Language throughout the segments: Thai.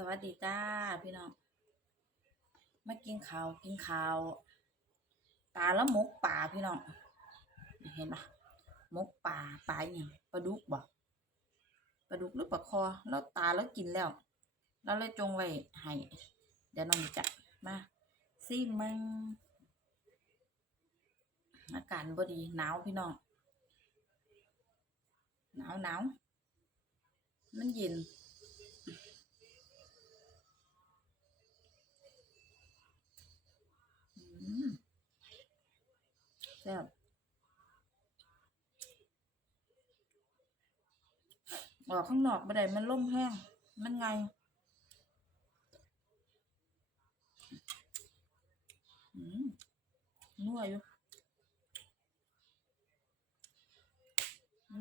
สวัสดีจ้าพี่น้อง มากินข้าวกินข้าวตาแล้วมกป่าพี่น้อง เห็นปะมกป่าปลาอย่างปลาดุกบ่ปลาดุกหรือปลาคอ แล้วตาแล้วกินแล้วแล้วเลยจงไว้ให้เดี๋ยวน้องจัดมาซิมึงอากาศบดีหนาวพี่น้องหนาวหนาวมันเย็น อืมแซ่บออกข้างนอกไม่ได้มันล่มแห้ง มันไง นัวอยู่อื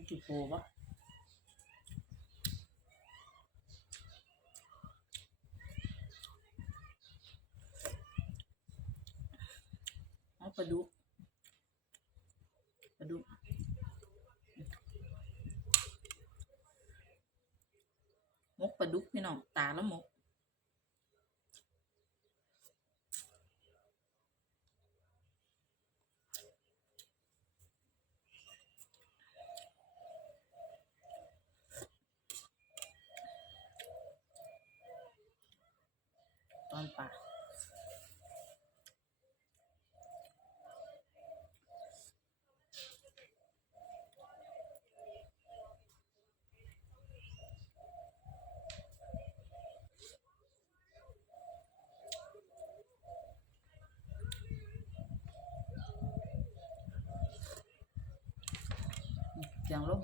ม มันจุโปปะเอาปลาดุกปลาดุกมกปลาดุกพี่น้องตาแล้วมก ตอนป่าเสียงลม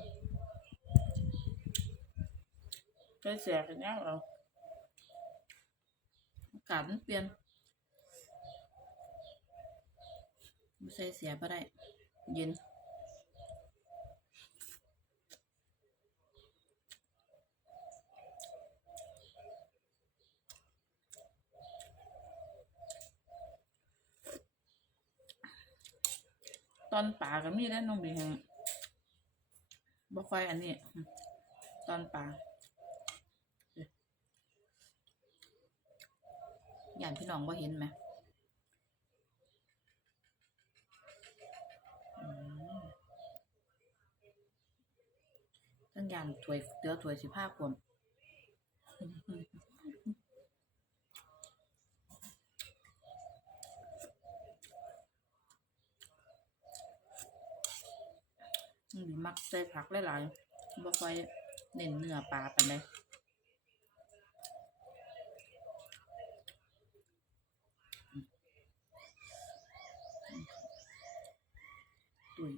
เคยเสียกันยังเอาดมันเปลี่ยนไม่ใช่เสียบ่ได้เย็นตอนป่าก็มีแล้วน้องบีแฮงบ่ค่อยอันนี้ ตอนป่า อย่างพี่น้องว่าเห็นไหมทั้งอย่างถวยเตือถวยสิภาพผมมมักใส่ผักหลายๆบ่ค่อยเน้นเนื้อปลาปานใด ตุย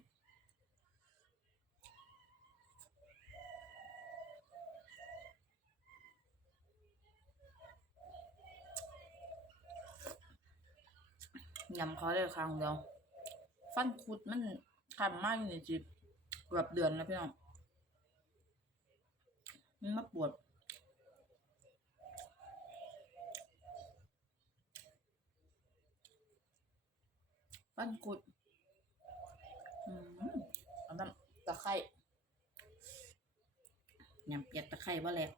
ยำเขาได้ครั้งเดียว ฟันคุดมันทำมากอยู่ในจิบเกือบเดือนแล้วพี่น้องมันมาปวดฟันคุดอืมอาน้ำตะไคร้ยำเปียกตะไคร้บ่แหลก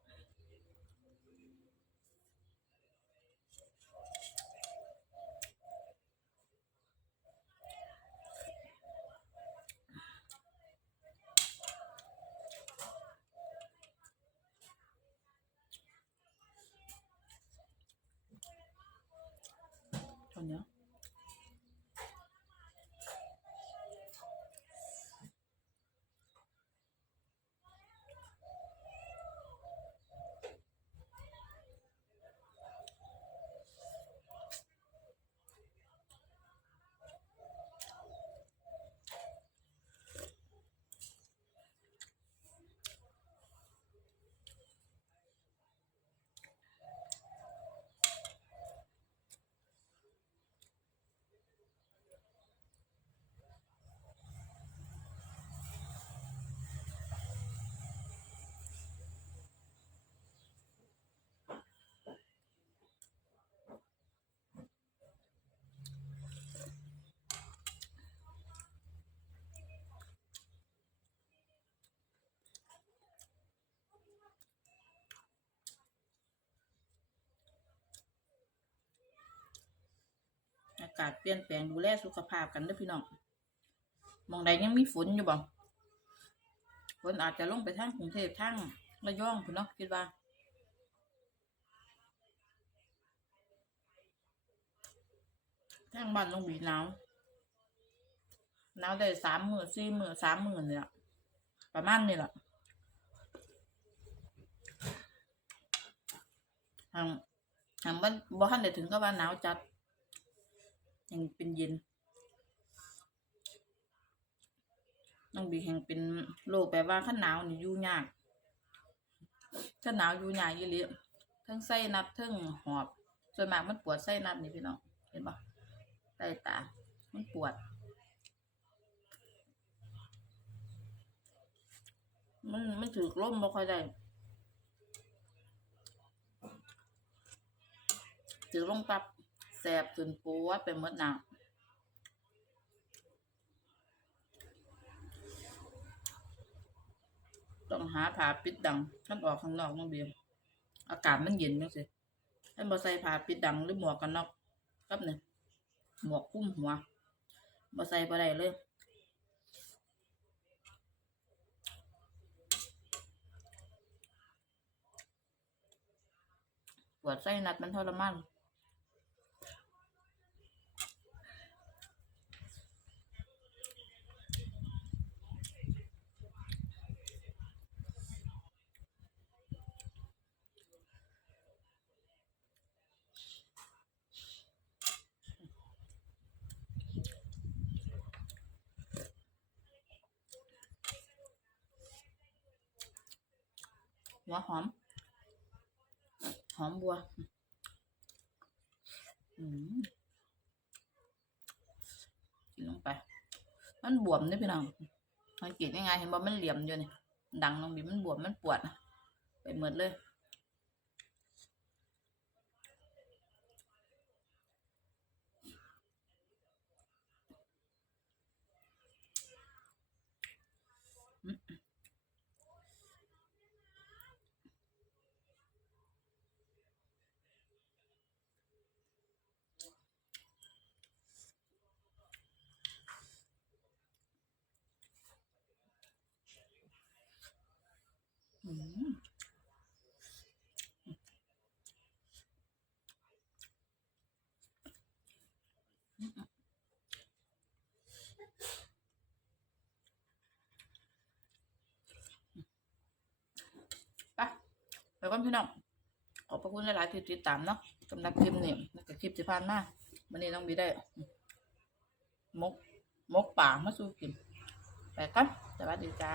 ากาศเปลี่ยนแปลงดูแลสุขภาพกันด้อพี่น้องมองใดยังมีฝนอยู่บ่ฝนอาจจะลงไปทางกรุงเทพทางระยองพี่นเนาะคิดว่าทางบ้านลงบีหนาวหนาวได้สามหมือสี่หมือสามหมือนี่แหละประมาณนี่แหละทางทางบ้านบ่ทันได้ถึงก็ว่าหนาวจัด ยังเป็นเย็น น้องบีแห่งเป็นโรคแปลว่าขั้นหนาวนี่อยู่ยากถ้าหนาวอยู่ยากยี่หลีทั้งไส้นัดทั้งหอบ ส่วนมากมันปวดไส้นัดนี่พี่น้อง เห็นปะใต้ตา มันปวด มันมันถือล่มบ่ค่อยได้ถือลงปับ แสบจนปวดไปหมดหนาต้องหาผ้าปิดดังท่านออกข้างนอกน้องเบียมอากาศมันเย็นจังสิท่านบอใส่ผ้าปิดดังหรือหมวกกันน็อกครับเนี่ยหมวกคุ้มหัวบอใส่บ่ได้เลยปวดไส้นัดมันทรมาน หัวหอม หอมบัวอืมกินลงไป มันบวมนี่พี่น้องสังเกตยังไงเห็นบ่มันเหลี่ยมอยู่นี่ดังลงบีมันบวมมันปวดนะไปหมดเลยอื ก่อนพี่น้องขอบพระคุณหลายๆที่ติดตามเนาะสำหรับคลิปนี้แล้วก็คลิปที่ผ่านมาวันนี้น้องบีได้มกมกป่ามาสู้กินไปกันสวัสดีจ้า